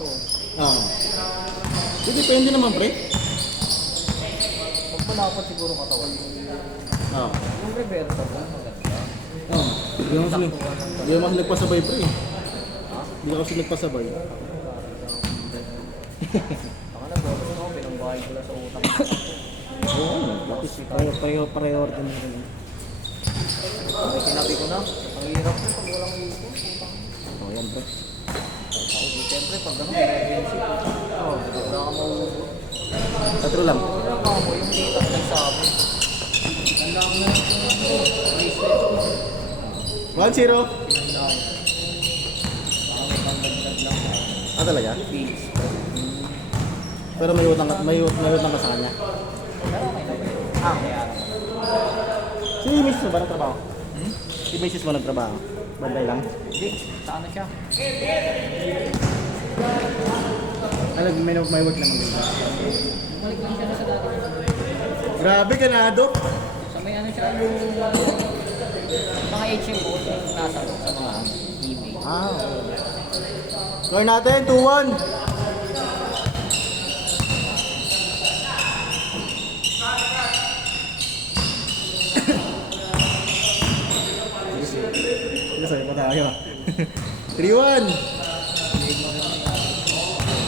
ito. Depende naman, pre. Pag malapot siguro katawan. Yung reversa ko, maganda. Hindi naman nagpasabay, pre. Hindi ako sila nagpasabay. Baka na, bonus ko, pinambahay ko lang sa utang. Pareho din rin. May kinabi ko na. Ang hirap na pag walang ipon. Yan, pre. Siyempre, pag gano'n, emergency. Wala ka mauubot. Tatro lang. Wala ka mo, yung data ko nagsabi. Ganda ko na bracelet. 1-0. Pinanda ko. Baka may pangdagdag lang. Talaga? Beats. Pero may utang ka sa kanya. Pero okay na. Kaya Si Mrs. mo ba nagtrabaho? Si Mrs. mo nagtrabaho? Banday lang? hindi, saan na siya? May work naman din. Bumalik lang siya na sa dati. Grabe, ganado. Sa may ano siya, yung mga HMO yung nasa sa mga email. Score natin, 2-1. Sa'yo pa tayo. 3-1.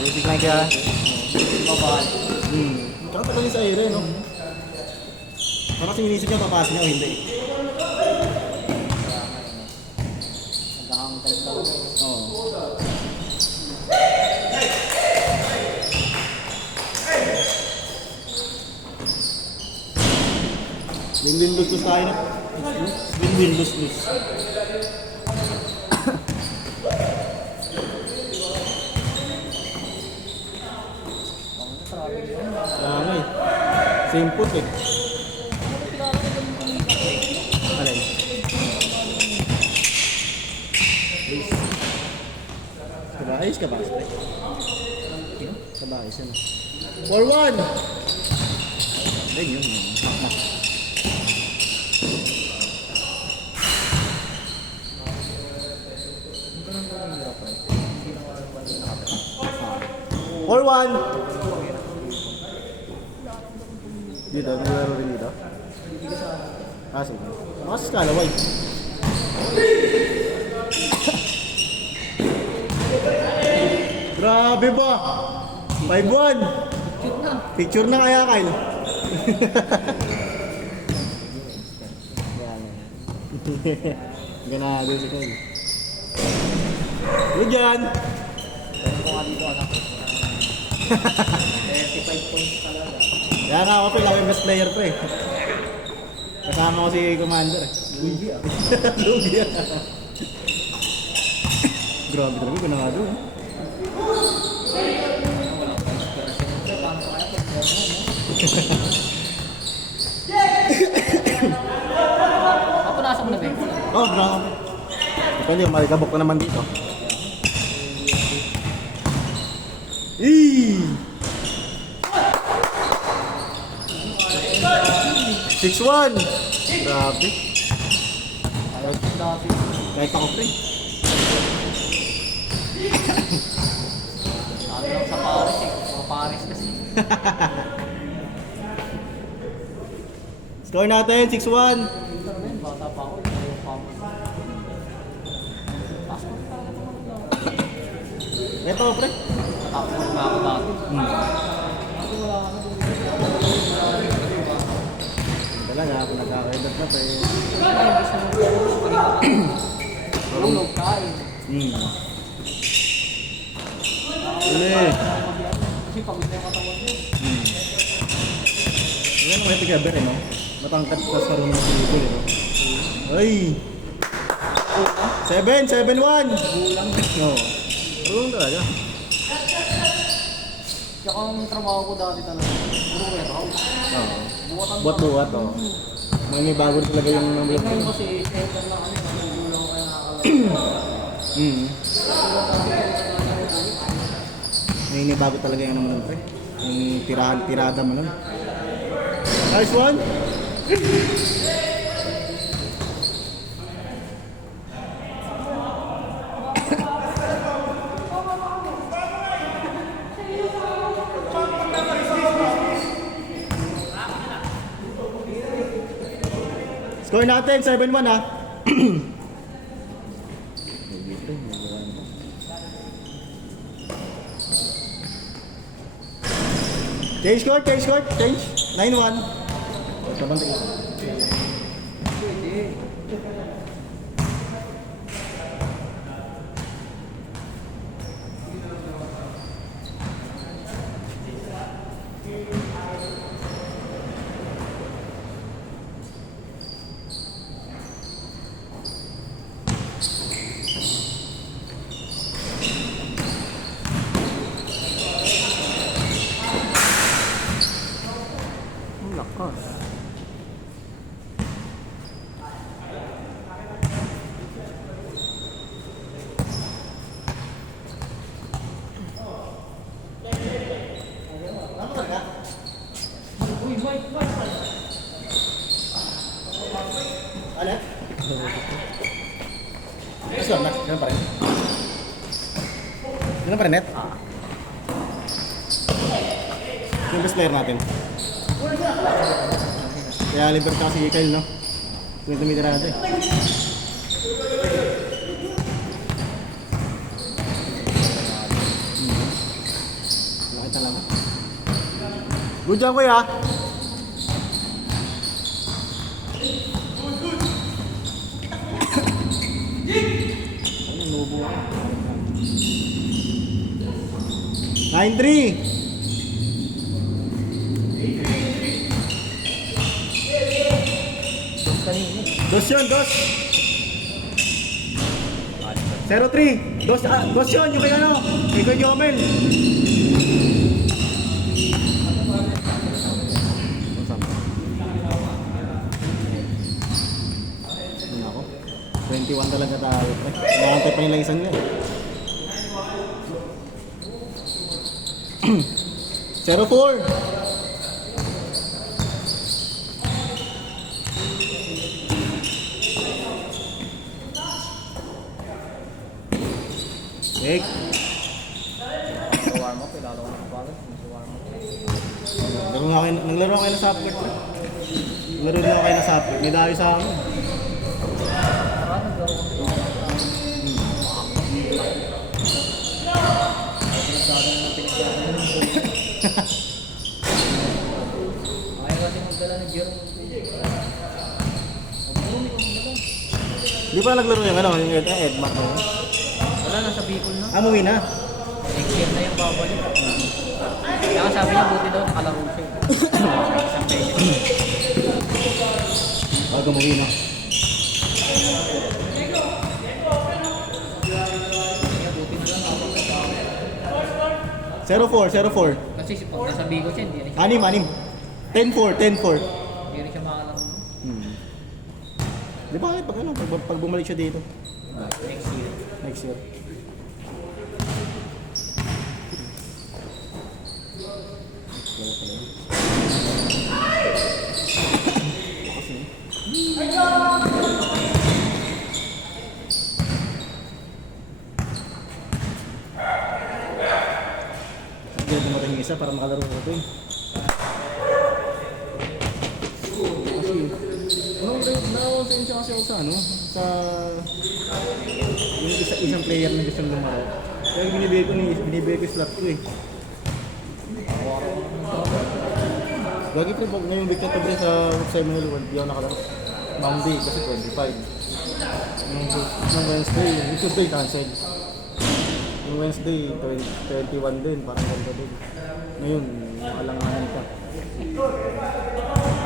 Basic na kaya. Mabahal. Tsaka tagal yung sa aire, no? Parang kasi inisip niya, papasok niya o hindi. Naghahangtay talaga. Oo. Win-win lose-lose tayo na. Win-win lose-lose. Kaya eh. Same put eh. Alin? Ayos ka ba? Ayos yun. 4-1! Ayun yun. Or one. Dito, naglaro rin dito. Sige. Makas skala, why? Grabe ba? 5-1. Picture na kaya, Kyle. Ganado si Kyle. Good yan. Pero ko nga dito anak. 35 points talaga. Kaya nga ako ako yung best player pa eh. Kasama ko si Commander eh. Lugi ah. Lugi ah. Grabe talaga, ganado eh. Napunasan mo na ba? Oh, grabe. Depende yung maligabok ko naman dito. 6-1. Grabe. Kahit ako pre. Sabi lang sa Paris eh. Mga Paris kasi. Score natin, 6-1. Ito naman, bata pa ako. Yung pump. Pasok na talaga naman. Ito pre. Tapos na ako dati. Kasi wala ka na. Talaga, ako nagkakaedad na pre. Tulog kain. Uli. Kasi pagod na yung katawan mo. Yan ang happy gaber eh no? Matangkad ka sa room ng silipol eh no? Ay! 7-1! Gulang. No. Room talaga. Tsaka ang trabaho ko dati talaga. Puro warehouse. Oo. Buwatan pa. Buwat-buwat oh. May bago talaga yung number Ngayon ko. kasi center na kami. Gulang kaya nakakalala. May bago talaga yung ano mo nun pre. Yung tirada mo nun. Nice one! Score natin, 7-1 ha. Change court, change. 9-1. Sabantay ka. Ang lakas. Ano? Mas lang, ganun pa rin. Ganun pa rin, net? Yung best player natin. Kaya liberta si Kyle, no? 20 meter natin. Nakita lang. Good job, kuya! Ano, nubo ako. 9-3! Dos yun, dos. 0-3. Dos yun, yung kay ano. Kay Kuya Jomel. Ano ako? 21 talaga tayo, pre. Nakantay pa nila isang niya. 0-4. Nick. Warm up, lalo ko nakapagod. Warm up. Naglaro kayo na Sapkert. Naglaro din ako kayo na Sapkert. May dayo sa akin. Parang naglaro ko. Ayaw kasi magdala ng Jerome. Di ba naglaro yung ano, yung Edmark mo? Wala, nasa Bicol na. Umuwi na. Next year na yung babalik. Kaya sabi niya, buti daw nakalaro siya. Isang beses. Bago umuwi na. Kaya buti na lang ako sa tao. 0-4. Kasi pag nasa Bicol siya, hindi rin siya. Anim. 10-4. Hindi rin siya makakalaro. Di ba pag ano, pag bumalik siya dito? Next year. Next year. Hindi dumating yung isa para makalaro ko ito eh. Nakakonsensya kasi ako sa ano, sa yung isang player na gustong lumaro. Kaya binibigay ko slot ko eh. Lagi ko pag ngayong week na tabi sa seminar world, di ako nakalaro. Monday kasi 25. Nung Wednesday, yung Tuesday cancel. Yung Wednesday, 21 din, parang ganda din. Ngayon, alanganan ka.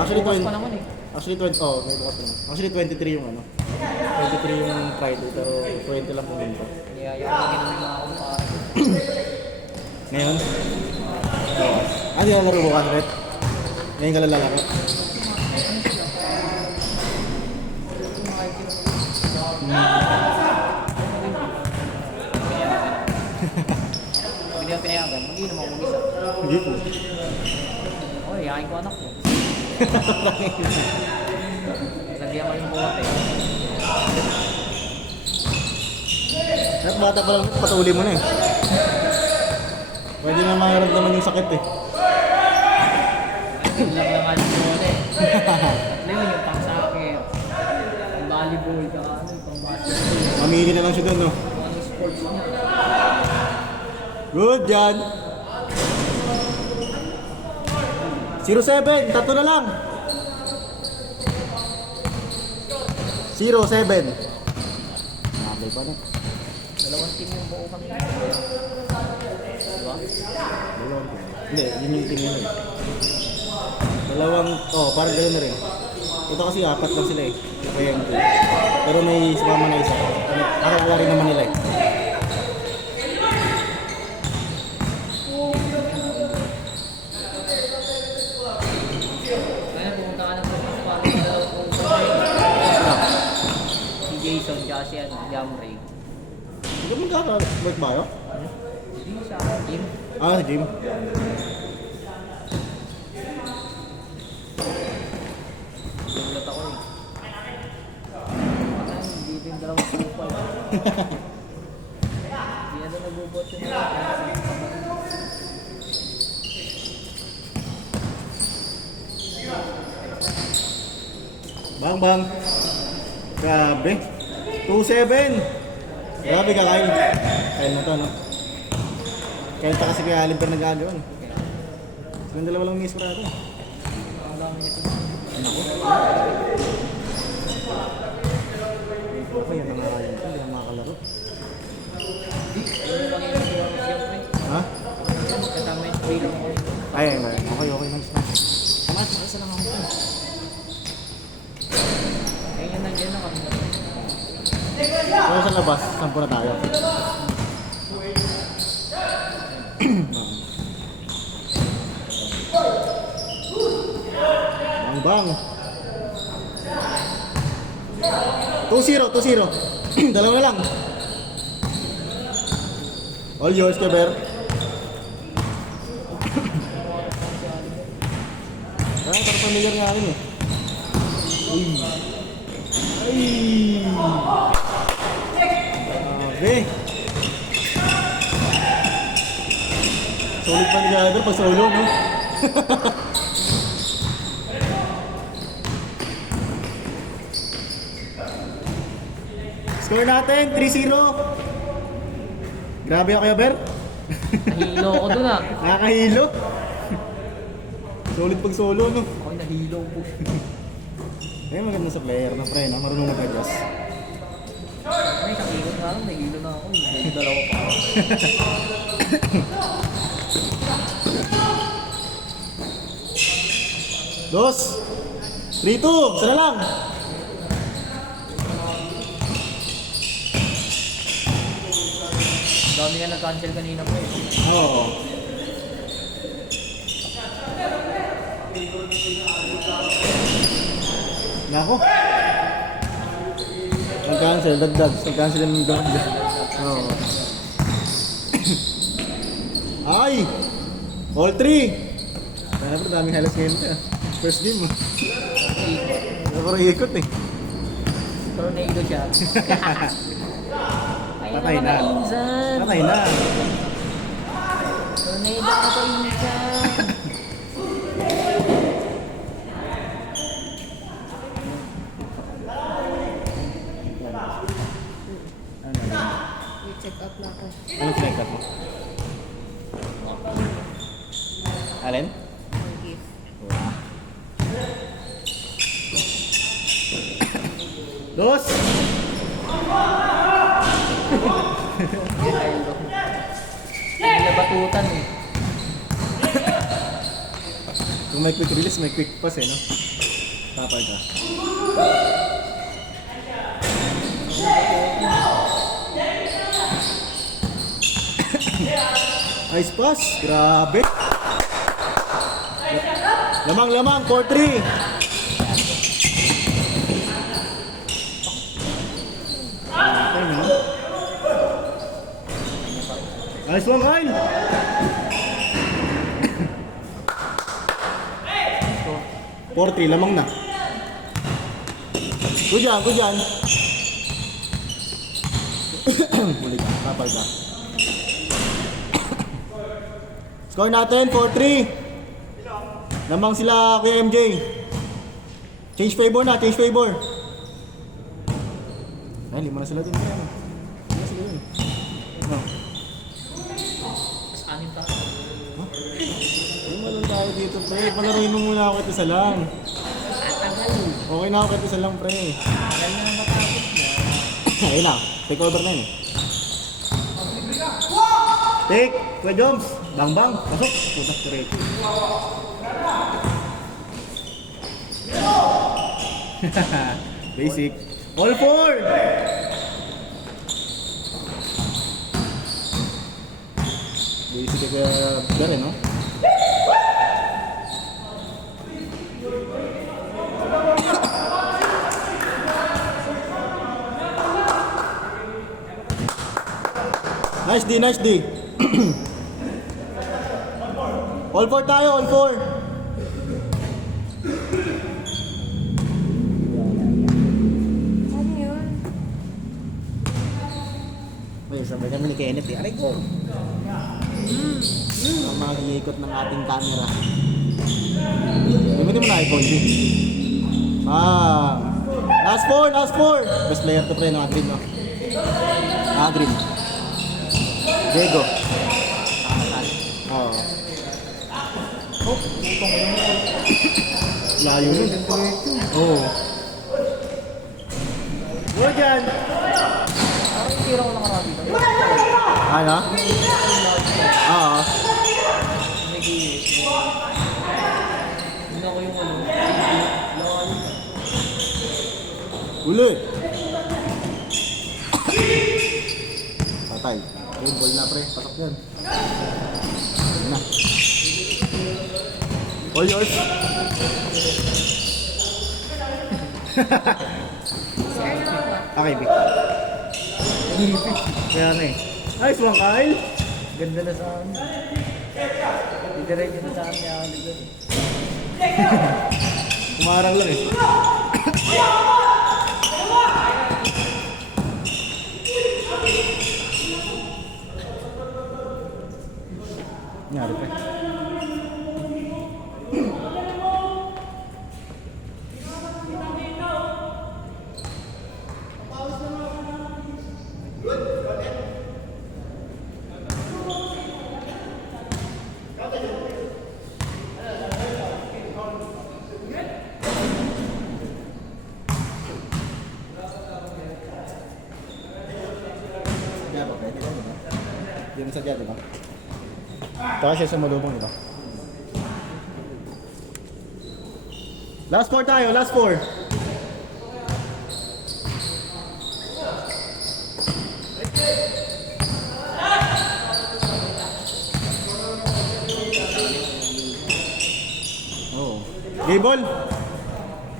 Actually, Bukas pa naman eh. Actually, 20, oh, may bukas naman. Actually, 23 yung ano. 23 yung Friday, pero 20 lang pumunta. Niyayakagin namin mga kumpare. Ngayon? Di ka laro bukas, Ret? Ngayon ka lalaro? Hindi ako pinayagan, mag-inom ako mag-isa. Hindi po. Oh, yakin ko anak ko. Lagyan ko yung buhat eh. At bata pa lang, patuli mo na eh. Pwede na makaramdaman yung sakit eh. Lang naman yung buhat eh. Tatlo yun yung pang sa akin. Mamili na lang siya doon, no? Kung anong sports niya. Good, yan. 07, tatlo na lang. 07. Nakabay pa na. Dalawang team yung buo kami. Diba? Hindi, yun yung tingin nun. Dalawang, parang gano'n na rin. Ito kasi apat lang sila eh. Kaya yung two. Pero may sumama na isa. Nakakala rin naman nila eh. Kaya pumunta ka ng Christmas party sa si Jason, tsaka si Jamray. Hindi ka magkaka-work ba yun? Hindi sa team. Sa gym. Nagulat ako eh. Parang dito yung dalawang kupal. Hindi na doon nagubot yung Bang bang. Grabe. 2-7. Grabe ka, Kyle. Kyle mo to, no? Kyle pa kasi kaya Oliver nag-agaw, no? Silang dalawa lang miss parado. ang dami nito. Naku. Ay, yan ang nakakalim ko. Hindi na makakalaro. Hindi, ayun yung kanina si Warren siyempre. Ha? Kasama yung trailer ko. Ay, okay. Nice. Tamas, isa lang ako. Ayun yung nandiyan na kami. So, sa labas, 10 na tayo. Bang bang. 2-0. Dalawa na lang. All yours, Keber. Parang familiar nga rin eh. Uy. Ay. Grabe. Solid pa ni Gagger pag solo, no? Score natin, 3-0. Grabe ako, Ber. Nahilo ko dun ah. Nakakahilo. Solid pag solo, no? Ako'y nahilo po. Ay, maganda sa player na pre, na marunong mag-adjust. Ay, isang ikot nga lang, nahilo na ako. May dalawa pa ako. Dos. 3-2. Sana lang. Ang dami nga nag-cancel kanina po eh. Oo. Nako. Mag-cancel, dagdag. Mag-cancel yung dagdag. Oo. Ay! All 3! Sana po daming highlights ngayon ito. First game mo. Parang ikot eh. Tornado siya. Ayun Patay naman na. ang insan. Patay na. Tornado ka to insan. I-check out na ako. Anong check up mo? Alin? Ang gift. Dos! Hindi na batutan eh. Kung may quick release, may quick pass eh, no? Tapal ka. Ice pass! Grabe! Lamang, 4-3! Okay na. Nice one, Kyle! 4-3, lamang na. Good yan. Huli ka, tapal ka. Score natin, 4-3. Lamang sila, Kuya MJ. Change favor na. Ay, lima na sila dun. Lima na sila dun. No. Tapos anim pa. Ay, malun tayo dito, pre. Palaruin mo muna ako, ito isa lang. Tagal. Okay na ako, ito isa lang, pre. Tagal na matapos na. Ayun na, take over na yun eh. Take! Kuya Joms! Bang bang! Pasok! Putas diretso. Basic. All four! Basic ka kaya gari, no? Nice D, nice D. All four tayo, all four. Ano yun? May sabay kami ni Kenneth eh. Aray ko. Ang mga giikot ng ating camera. Hindi mo na iPhone din. Last four. Best player to pre, no? Green, no? Green. Diego. Oo. Oh, layo nun. Oo. Go dyan! Parang hindi rin ako nakarami doon. Ano? Oo. Hindi ako yung ano. Lawan. Uli! Patay. Ayun, ball na pre. Pasok yan. Ayun na. All yours. Okay, Vic. Kaya na eh. Nice one, Kyle. Ganda na sa amin. Didiretso na sa amin niya. Kumarang lang eh. Nangyari pa. Di mo sadya, di ba? Taka siya sa malubong, di ba? Last four tayo, last four. Oh. Game ball.